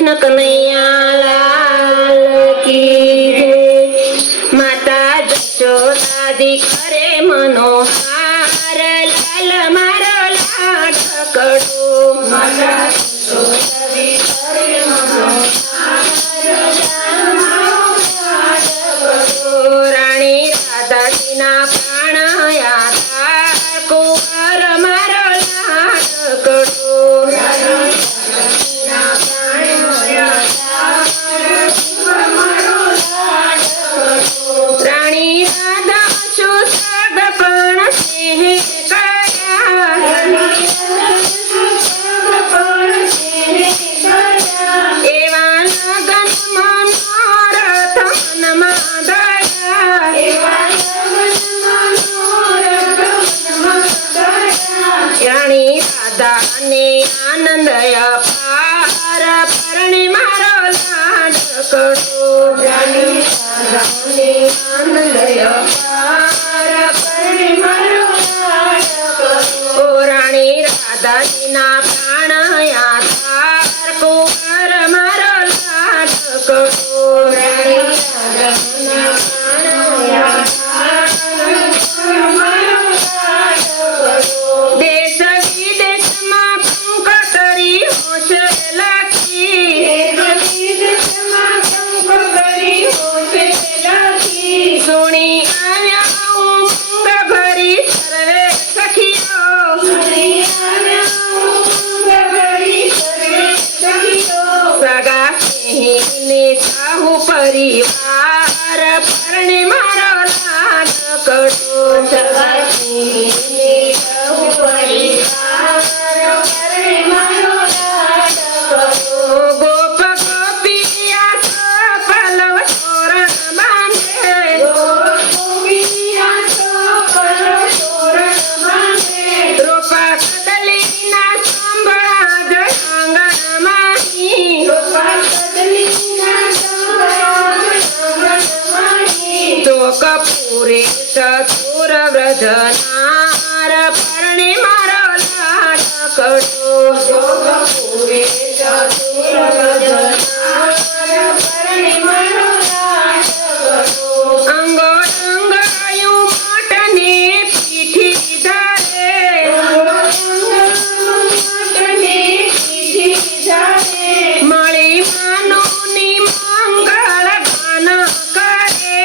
કનૈયા લાલ કી જય। માતા જશોદાજી કરે મનોહાર, લાલ મારો લાડકડો। માતા જશોદાજી કરે મનોહાર, લાલ મારો લાડકડો। રાણી રાધાજીના પ્રાણ આધાર, કુંવર મારો લાડકડો। રાણી રાધા સુસગ પણ સ્નેહ કર્યા, એવા લગન મનોરથ મનમાં દયા। રાણી રાધાને આનંદ અપાર, પરણે મારો લાડકડો। રાણી રાધાને આનંદ અપાર, પરણે મારો લાડકડો। રાણી રાધાજીના પ્રાણ આધાર, કુંવર મારો લાડકડો। રાણી રાધાના પ્રાણ આધાર, કુંવર મારો લાડકડો। દેશ વિદેશમાં કંકોત્રી હોશે લખી, સુણી આવ્યા ઉમંગ ભરી સર્વે સખીઓ। સગા સ્નેહીને સાહુ પરિવાર, પરણે મારો લાડકડો। સગા સ્નેહીને સાહુ પરિવાર, પરણે મારો લાડકડો। ગોપ ગોપિયા સફલ તોરણ બાંધે, રૂપા કદલીના સંભળા જય આંગણમાહી। તો કપૂરે ચતુર વ્રજનાર, પરણે મારો લાડકડો। કપૂરે ચતુર વ્રજનાર, પરણે મારો લાડકડો। અંગો અંગાયું મોટને પીઠી ધરે, મળી માનવની મંગળ ગાન કરે।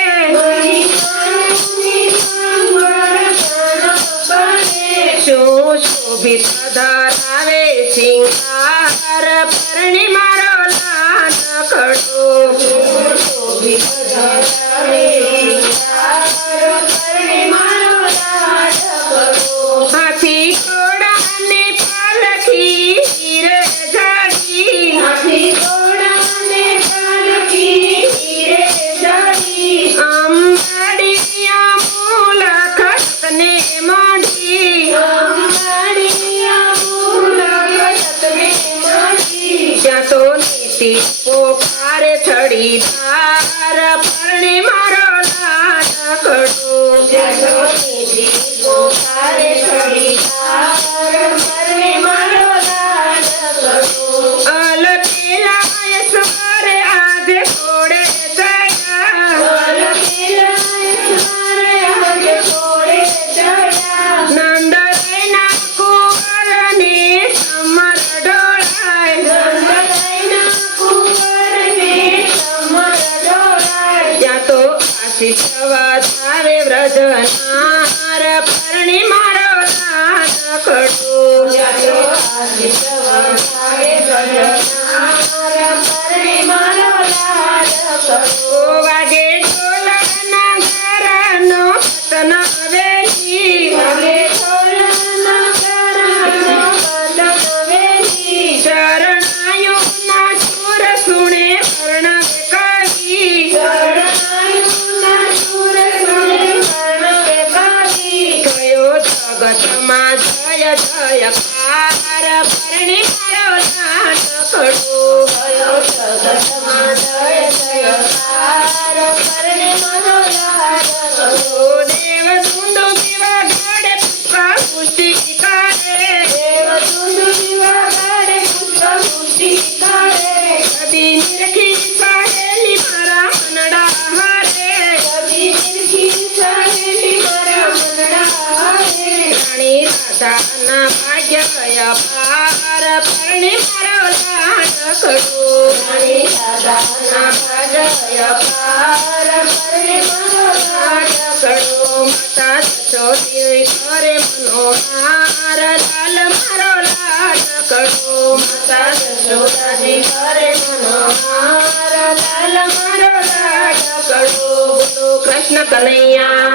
સુશોભિત ધરાવે સિંગાર, પરણે મારો લાડકડો। સુશોભિત ધરાવે સિંગાર, પરણે મારો લાડકડો। હાથી ઘોડાને પાલખી હીરે જડી, હાથી ઘોડાને પાલખી હીરે જડી। અંબાડિયા મૂલખ સતને મળી, અંબાડિયા મૂલખ સતને મળી। ત્યાં તો નીતિ પોકારે છડીદાર, પરણે મારો લાડકડો। ત્યાં તો નીતિ પોકારે છડીદાર, પરણે મારો લાડકડો। અલબેલા સવારે આજે ઘોડે ચડ્યા, નંદરાયના કુંવરને સમર ડોળાય, ત્યાં તો આશીષ વધારે વ્રજનાર, પરણે મારો લાડકડો। ત્યાં તો આશીષ વધારે વ્રજનાર, પરણે મારો લાડકડો। વાગે ઢોલના ઘરનો પતન વેલી, વાગે ઢોલના ઘરનો પતન વેલી। શરણાયુના સુર સુણે વર્ણવે કહી, શરણાયુના સુર સુણે વર્ણવે કહી। ગયો જગતમાં જય જયકાર, પરણે મારો લાડકડો। ગયો જગતમાં જય જયકાર, પરણે મારો લાડકડો। દેવ સુંદો દિવા ઘડે પુષ્પ પુષ્ટિ કરે, દેવ સુંદો દિવા ઘડે પુષ્પ પુષ્ટિ કરે। અપાર પરણી મારો લાડકડો મારી દાદાના ભાગય પાર પરણે મારો લાડકડો માતા જશોદી કરે મનોહાર લાલ મારો લાડકડો માતા જશોદાજી કરે મનોહાર લાલ મારો લાડકડો. બોલો કૃષ્ણ કનૈયા